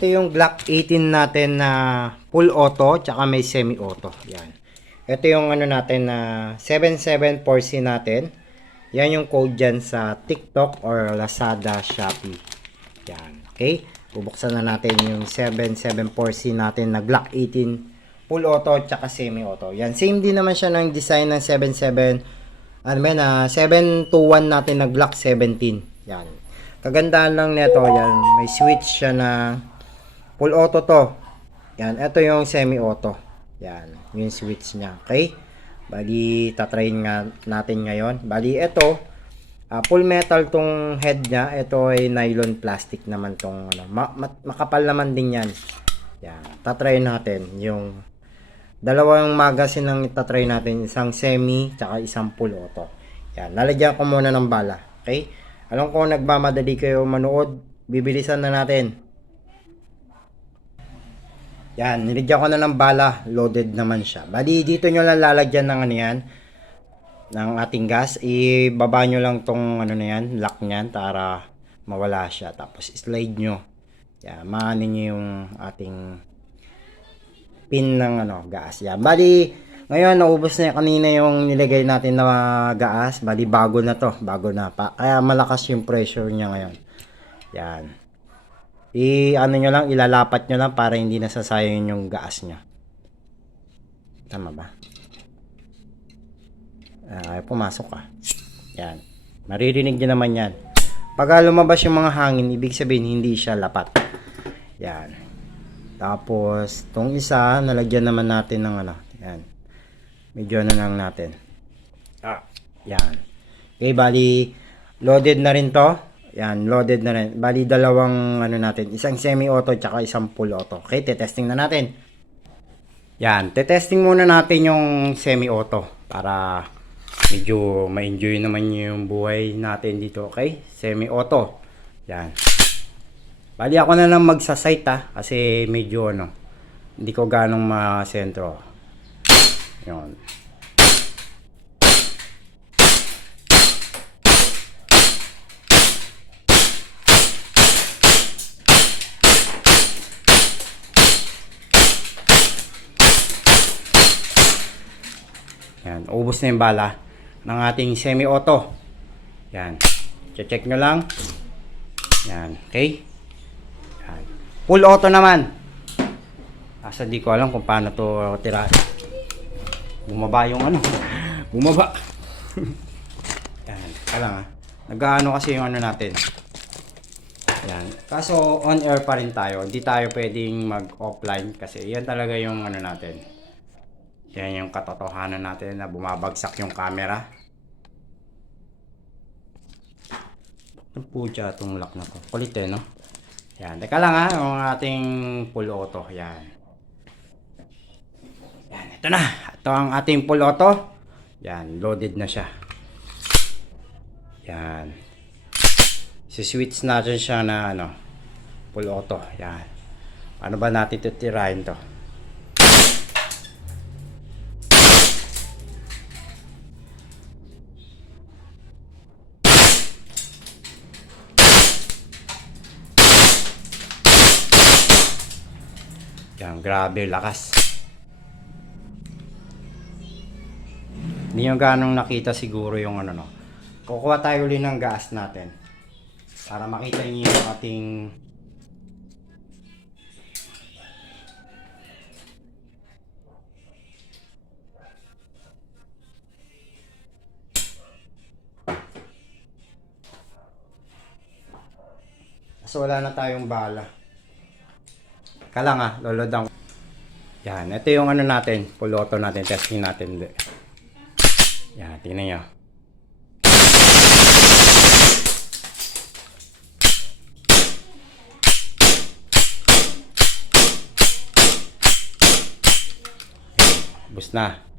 Ito yung Glock 18 natin na full auto tsaka may semi auto. Yan. Ito yung ano natin na 7740C natin. Yan yung code dyan sa TikTok or Lazada, Shopee. Yan. Okay. Bubuksan na natin yung 774C natin na Glock 18 full auto tsaka semi auto. Yan. Same din naman siya ng design ng 721 natin na Glock 17. Yan. Kagandahan lang nito, yan, may switch siya na full auto to. Yan, ito yung semi auto. Yan, yung switch niya. Okay? Bali, tatrayin nga natin ngayon. Bali, ito, full metal tong head niya. Ito ay nylon plastic naman tong, ano, makapal naman din yan. Yan, tatrayin natin yung dalawang magazine ang itatry natin, isang semi tsaka isang full auto. Yan, lalagyan ko muna ng bala. Okay? Alam ko nagmamadali kayo manood, bibilisan na natin. Yan, nilagyan ko na ng bala, loaded naman siya. Bali, dito nyo lang lalagyan ng ano yan, ng ating gas. Ibaba nyo lang tong ano na yan, lock nyan para mawala siya. Tapos slide nyo. Yan, maano nyo yung ating pin ng ano, gas. Yan, bali, ngayon naubos na kanina yung nilagay natin na gas. Bali, bago na to, bago na pa. Kaya malakas yung pressure niya ngayon. Yan. Ano nyo lang, ilalapat nyo lang para hindi nasasayang yung gas niya. Tama ba? Pumasok ka. Yan. Maririnig nyo naman yan. Pag lumabas yung mga hangin, ibig sabihin hindi siya lapat. Yan. Tapos, tong isa, nalagyan naman natin ng ano. Yan. Medyo na lang natin. Yan. Okay, bali, loaded na rin to. Yan, loaded na rin. Bali, dalawang ano natin. Isang semi-auto, tsaka isang full auto. Okay, tetesting na natin. Yan, tetesting muna natin yung semi-auto. Para medyo ma-enjoy naman yung buhay natin dito. Okay, semi-auto. Yan. Bali, ako na lang magsasite kasi medyo ano, hindi ko ganong masentro. Yun. Yan, ubos na yung bala ng ating semi-auto. Yan. Check nyo lang. Yan, okay? Yan. Full auto naman. Asa di ko alam kung paano to tirahin. Bumaba yung ano. Bumaba. Yan. Kailangan. Nag-ano kasi yung ano natin. Yan. Kaso on air pa rin tayo. Hindi tayo pwedeng mag-offline kasi yan talaga yung ano natin. Yan yung katotohanan natin na bumabagsak yung camera. Ang putya itong lock na to. Kulit no? Yan. Teka lang yung ating full auto. Yan. Yan. Ito na. Ito ang ating full auto. Yan. Loaded na siya. Yan. Si-switch natin siya na ano, full auto. Yan. Ano ba natin tutirahin to? Yan, grabe lakas. Hindi nyo ganong nakita siguro yung ano no. Kukuha tayo ulit ng gas natin. Para makita niyo yung ating so wala na tayong bala. Kala lolo down. Yan, ito yung ano natin, full auto natin, testing natin. Yan, tingnan nyo. Bus na.